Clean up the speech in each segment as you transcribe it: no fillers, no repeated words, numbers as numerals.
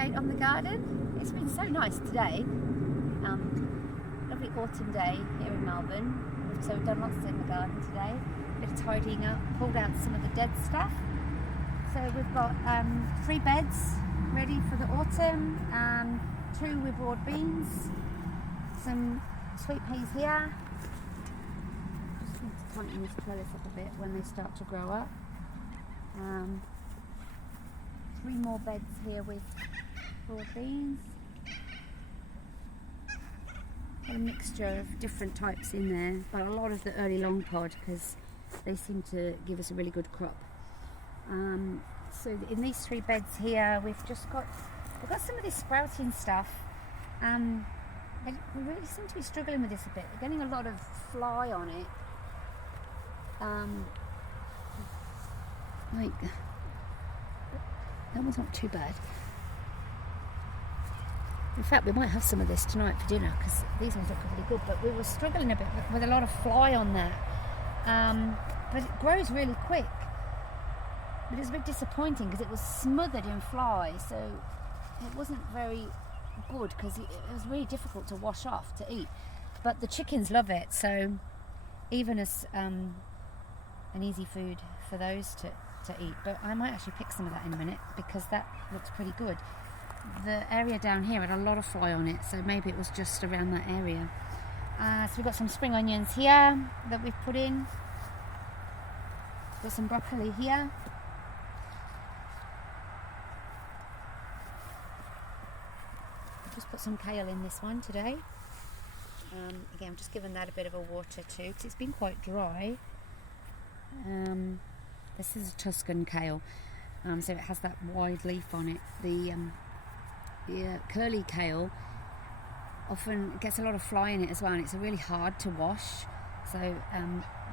update on the garden. It's been so nice today. Lovely autumn day here in Melbourne. So we've done lots in the garden today. A bit of tidying up, pulled out some of the dead stuff. So we've got 3 beds ready for the autumn, 2 with broad beans, some sweet peas here. Just need to tighten this trellis up a bit when they start to grow up. 3 more beds here with broad beans. Got a mixture of different types in there, but a lot of the early long pod because they seem to give us a really good crop. So in these 3 beds here, we've got some of this sprouting stuff. We really seem to be struggling with this a bit. We're getting a lot of fly on it. That one's not too bad. In fact, we might have some of this tonight for dinner because these ones look really good, but we were struggling a bit with a lot of fly on that. But it grows really quick. But it was a bit disappointing because it was smothered in fly, so it wasn't very good because it was really difficult to wash off to eat. But the chickens love it, so even as an easy food for those to eat. But I might actually pick some of that in a minute because that looks pretty good. The area down here had a lot of fly on it, so maybe it was just around that area. So we've got some spring onions here that we've put in. Got some broccoli here. I've just put some kale in this one today. Again, I'm just giving that a bit of a water too because it's been quite dry. This is a Tuscan kale, so it has that wide leaf on it. The curly kale often gets a lot of fly in it as well, and it's really hard to wash. So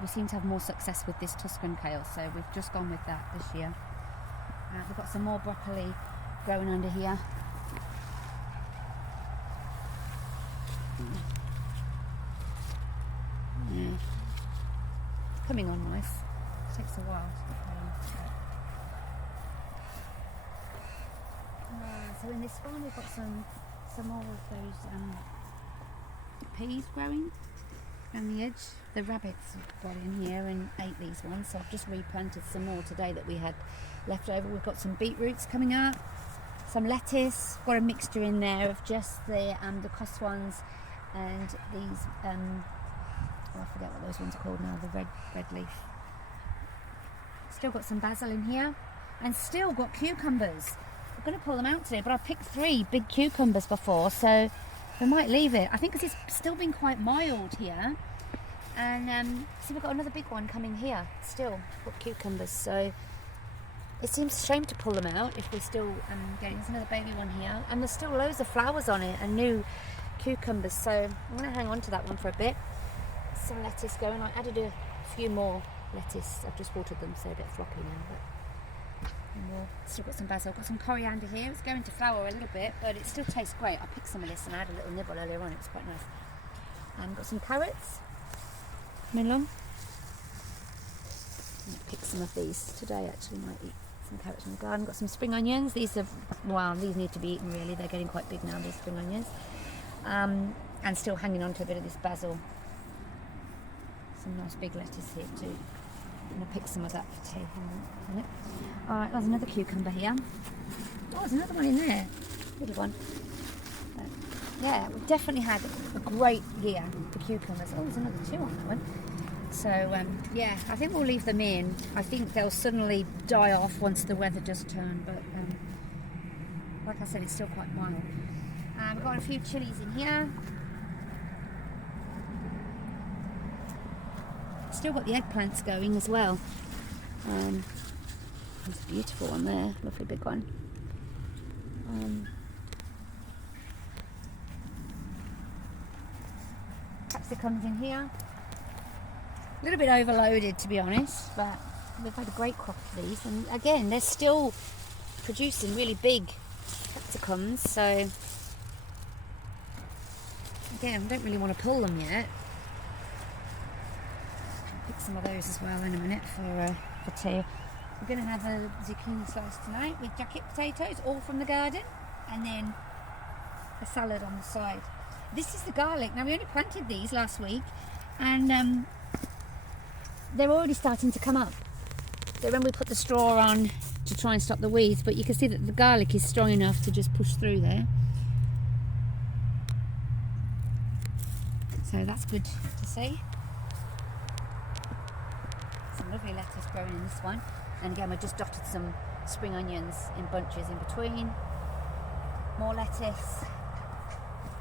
we seem to have more success with this Tuscan kale, so we've just gone with that this year. We've got some more broccoli growing under here. Yeah. Coming on nice. It takes a while to get going. So in this one we've got some more of those peas growing around the edge. The rabbits got in here and ate these ones, so I've just replanted some more today that we had left over. We've got some beetroots coming up, some lettuce, got a mixture in there of just the cost ones and these I forget what those ones are called now, the red leaf. Still got some basil in here and still got cucumbers. I'm going to pull them out today, but I picked 3 big cucumbers before, so we might leave it. I think because it's still been quite mild here. And so we've got another big one coming here still, got cucumbers. So it seems a shame to pull them out if we're still getting. There's another baby one here, and there's still loads of flowers on it and new cucumbers. So I'm going to hang on to that one for a bit. Some lettuce going. I added a few more lettuce. I've just watered them, so a bit floppy now. But more. Still got some basil. Got some coriander here. It's going to flower a little bit, but it still tastes great. I picked some of this and I had a little nibble earlier on. It's quite nice. Got some carrots coming along. I'm going to pick some of these today. Actually, might eat some carrots in the garden. Got some spring onions. These need to be eaten really. They're getting quite big now. These spring onions, and still hanging on to a bit of this basil. Some nice big lettuce here too. I'm going to pick some of that for tea. Alright, there's another cucumber here. Oh, there's another one in there. Little one. Yeah, we've definitely had a great year for cucumbers. Oh, there's another 2 on that one. So, yeah, I think we'll leave them in. I think they'll suddenly die off once the weather does turn. But, like I said, it's still quite mild. We've got a few chilies in here. Still got the eggplants going as well. There's a beautiful one there, lovely big one. Capsicums in here. A little bit overloaded to be honest, but we've had a great crop of these, and again they're still producing really big capsicums, so again I don't really want to pull them yet. Pick some of those as well in a minute for tea. We're going to have a zucchini slice tonight with jacket potatoes, all from the garden. and then a salad on the side. This is the garlic. Now we only planted these last week, and they're already starting to come up. So when we put the straw on to try and stop the weeds, but you can see that the garlic is strong enough to just push through there. So that's good to see. Some lovely lettuce growing in this one. And again, we just dotted some spring onions in bunches in between. More lettuce.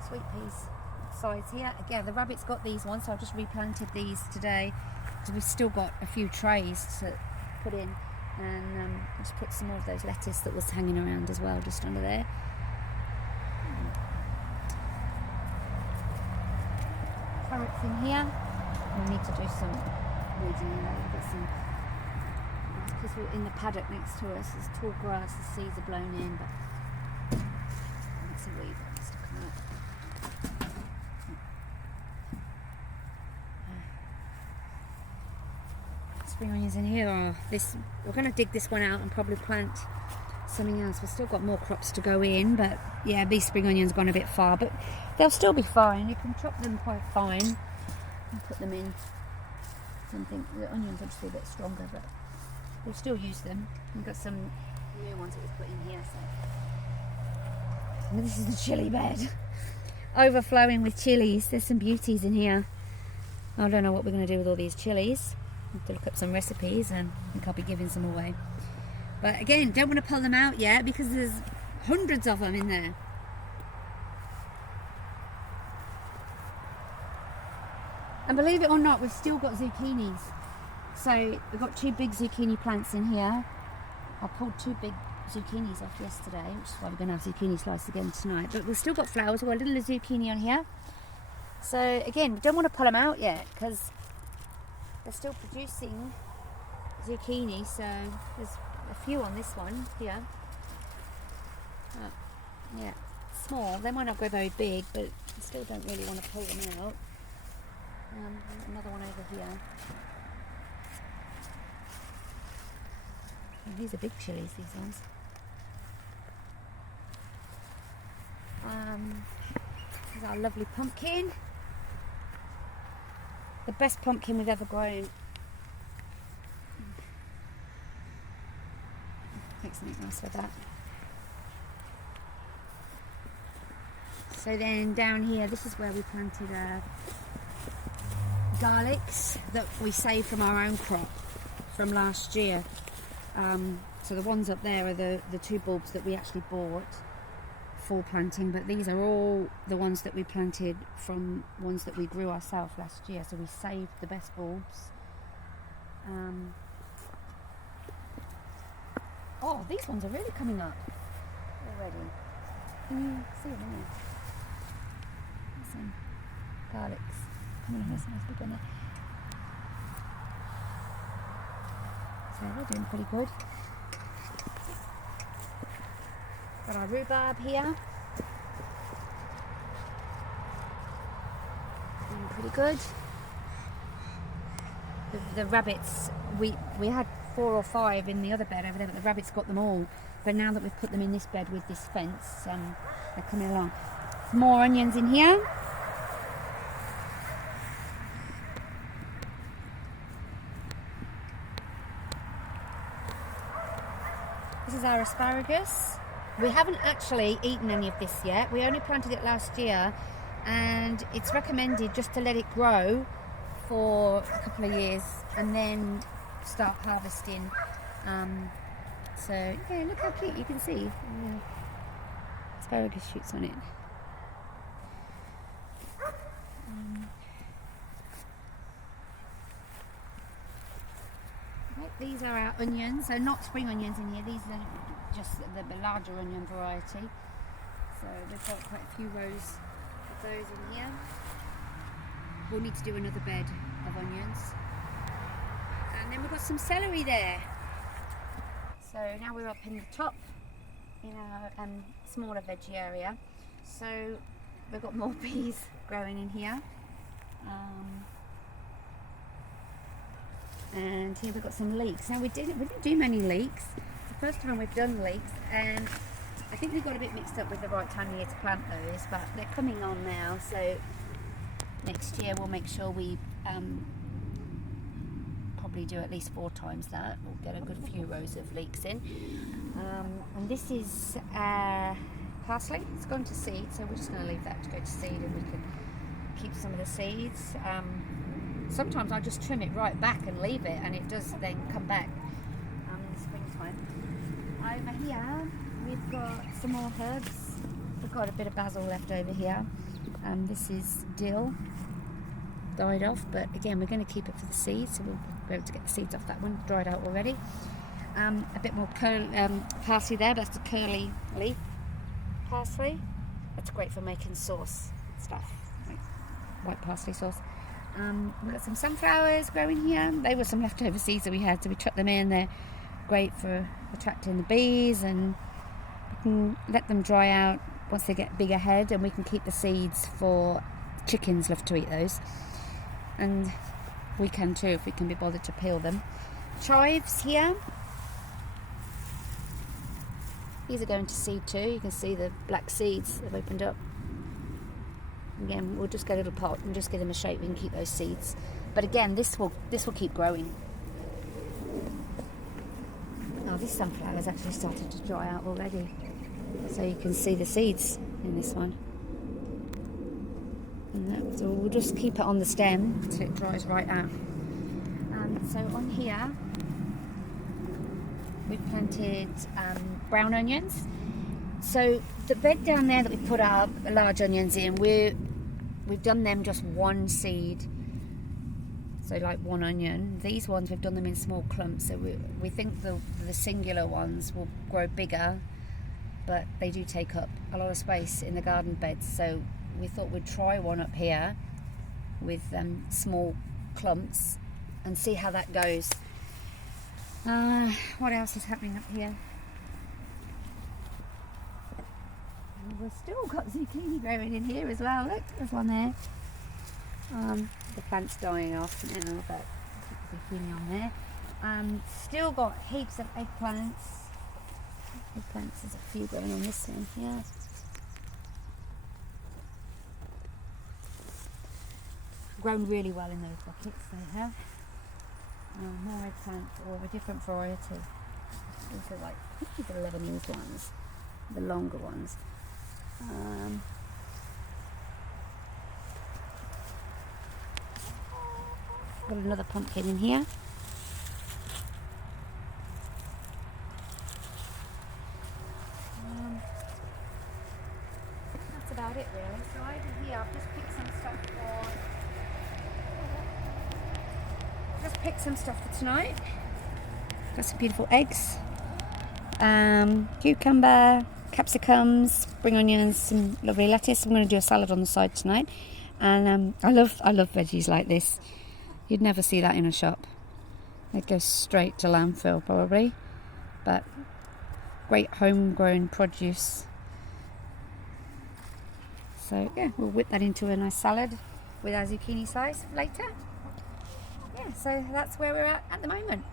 Sweet peas sides here. Again, the rabbits got these ones, so I just replanted these today. So we've still got a few trays to put in. And just put some more of those lettuce that was hanging around as well, just under there. Carrots in here. We need to do some weeding in there. We've got some, because we're in the paddock next to us, there's tall grass, the seeds are blown in, but that's a weed that needs to come out. Spring onions in here are this. We're going to dig this one out and probably plant something else. We've still got more crops to go in, but yeah, these spring onions gone a bit far, but they'll still be fine. You can chop them quite fine and put them in something. The onions obviously a bit stronger, but we'll still use them. We've got some new ones that we've put in here. So and this is the chilli bed, overflowing with chilies. There's some beauties in here. I don't know what we're going to do with all these chilies. To look up some recipes, and I think I'll be giving some away. But again, don't want to pull them out yet because there's hundreds of them in there. And believe it or not, we've still got zucchinis. So we've got 2 big zucchini plants in here. I pulled 2 big zucchinis off yesterday, which is why we're going to have zucchini slice again tonight. But we've still got flowers. We've got a little zucchini on here. So again, we don't want to pull them out yet because they're still producing zucchini, so there's a few on this one here. Yeah, small. They might not go very big, but I still don't really want to pull them out. Another one over here. Oh, these are big chilies, these ones. This is our lovely pumpkin. The best pumpkin we've ever grown. Make something nice with that. So then down here, this is where we planted garlics that we saved from our own crop from last year. So the ones up there are the 2 bulbs that we actually bought for planting, but these are all the ones that we planted from ones that we grew ourselves last year, so we saved the best bulbs. Oh, these ones are really coming up already. Can you see them? Some garlics coming on, this nice big one there. So they're doing pretty good. Got our rhubarb here. Doing pretty good. The rabbits, we had 4 or 5 in the other bed over there, but the rabbits got them all. But now that we've put them in this bed with this fence, they're coming along. More onions in here. This is our asparagus. We haven't actually eaten any of this yet. We only planted it last year, and it's recommended just to let it grow for a couple of years and then start harvesting. So yeah, look how cute, you can see asparagus shoots on it. Right, these are our onions, so not spring onions in here, these are just the larger onion variety. So we've got quite a few rows of those in here. We'll need to do another bed of onions. And then we've got some celery there. So now we're up in the top in our smaller veggie area. So we've got more peas growing in here. And here we've got some leeks. Now we didn't do many leeks. It's the first time we've done leeks, and I think we got a bit mixed up with the right time of year to plant those, but they're coming on now, so next year we'll make sure we probably do at least 4 times that. We'll get a good few rows of leeks in. And this is parsley. It's gone to seed, so we're just going to leave that to go to seed, and we can keep some of the seeds. Sometimes I just trim it right back and leave it, and it does then come back in the springtime. Over here we've got some more herbs. We've got a bit of basil left over here. This is dill, died off, but again we're going to keep it for the seeds, so we'll be able to get the seeds off that one, dried out already. A bit more parsley there, but that's the curly leaf parsley. That's great for making sauce stuff, like white parsley sauce. We've got some sunflowers growing here. They were some leftover seeds that we had, so we chucked them in. They're great for attracting the bees, and we can let them dry out once they get bigger head, and we can keep the seeds for chickens. Love to eat those, and we can too if we can be bothered to peel them. Chives here. These are going to seed too. You can see the black seeds have opened up. Again, we'll just get a little pot and just give them a shape. We can keep those seeds. But again, this will keep growing. Oh, this sunflower's actually started to dry out already. So you can see the seeds in this one. And so we'll just keep it on the stem until it dries right out. So on here, we've planted brown onions. So the bed down there that we put our large onions in, we've done them just one seed, so like one onion. These ones we've done them in small clumps, so we think the singular ones will grow bigger, but they do take up a lot of space in the garden beds, so we thought we'd try one up here with small clumps and see how that goes. What else is happening up here? We've still got zucchini growing in here as well. Look, there's one there. The plant's dying off now, but keep the zucchini on there. Still got heaps of eggplants. Eggplants, there's a few growing on this one here. Grown really well in those buckets they have. More eggplants, or a different variety. These are like, I think these are Lebanese ones, the longer ones. Got another pumpkin in here. That's about it really. So over here I've just picked some stuff for tonight. Got some beautiful eggs, cucumber, capsicums, spring onions, some lovely lettuce. I'm going to do a salad on the side tonight, and I love veggies like this. You'd never see that in a shop. It goes straight to landfill probably, but great homegrown produce. So yeah, we'll whip that into a nice salad with our zucchini slice later. Yeah, so that's where we're at the moment.